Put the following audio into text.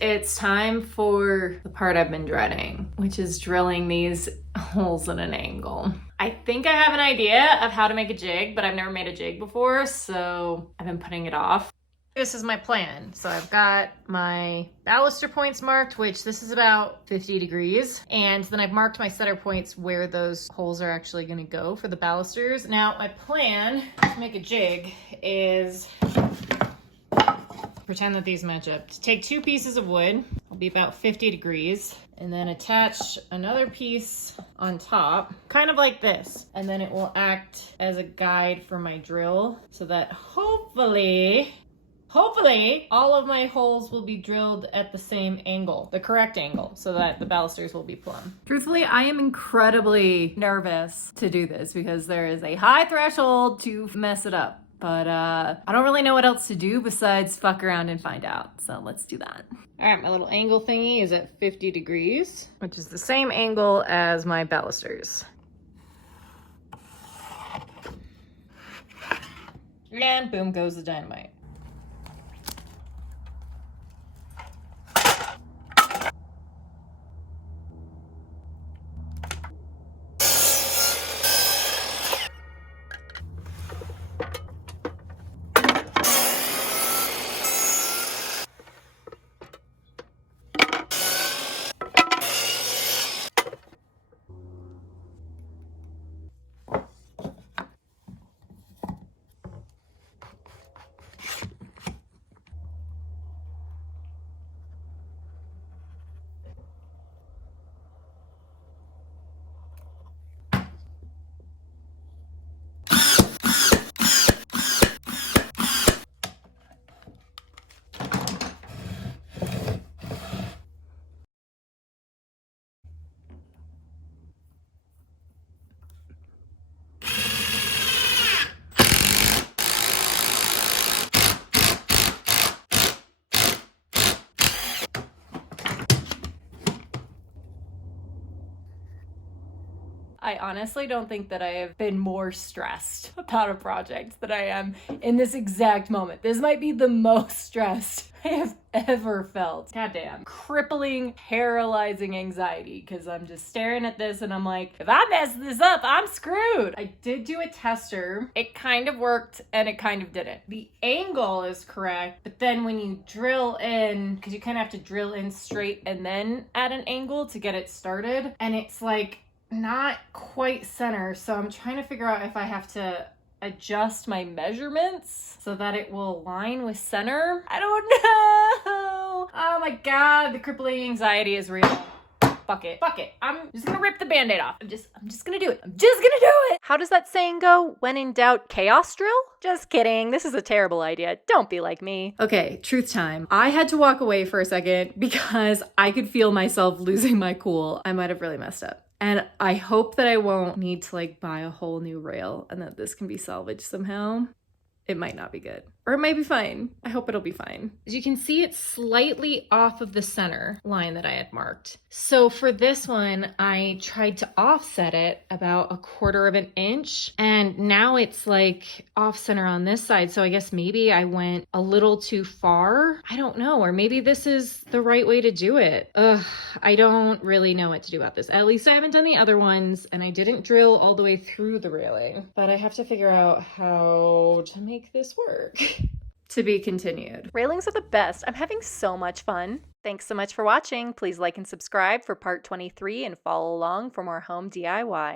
It's time for the part I've been dreading, which is drilling these holes at an angle. I think I have an idea of how to make a jig, but I've never made a jig before, so I've been putting it off. This is my plan. So I've got my baluster points marked, which this is about 50 degrees. And then I've marked my center points where those holes are actually gonna go for the balusters. Now, my plan to make a jig is pretend that these match up. To take 2 pieces of wood, will be about 50 degrees, and then attach another piece on top, kind of like this. And then it will act as a guide for my drill so that hopefully all of my holes will be drilled at the same angle, the correct angle, so that the balusters will be plumb. Truthfully, I am incredibly nervous to do this because there is a high threshold to mess it up. But I don't really know what else to do besides fuck around and find out. So let's do that. All right, my little angle thingy is at 50 degrees, which is the same angle as my balusters. And boom goes the dynamite. I honestly don't think that I have been more stressed about a project than I am in this exact moment. This might be the most stressed I have ever felt. Goddamn. Crippling, paralyzing anxiety because I'm just staring at this and I'm like, if I mess this up, I'm screwed. I did do a tester. It kind of worked and it kind of didn't. The angle is correct, but then when you drill in, because you kind of have to drill in straight and then at an angle to get it started, and it's like not quite center, so I'm trying to figure out if I have to adjust my measurements so that it will align with center. I don't know. Oh my god, the crippling anxiety is real. Fuck it. I'm just gonna rip the band-aid off. I'm just gonna do it. I'm just gonna do it. How does that saying go? When in doubt, chaos drill? Just kidding. This is a terrible idea. Don't be like me. Okay, truth time. I had to walk away for a second because I could feel myself losing my cool. I might have really messed up. And I hope that I won't need to buy a whole new rail and that this can be salvaged somehow. It might not be good. Or it might be fine. I hope it'll be fine. As you can see, it's slightly off of the center line that I had marked. So for this one, I tried to offset it about 1/4 of an inch. And now it's off center on this side. So I guess maybe I went a little too far. I don't know. Or maybe this is the right way to do it. Ugh, I don't really know what to do about this. At least I haven't done the other ones. And I didn't drill all the way through the railing. But I have to figure out how to make this work. To be continued. Railings are the best. I'm having so much fun. Thanks so much for watching. Please like and subscribe for part 23 and follow along for more home DIY.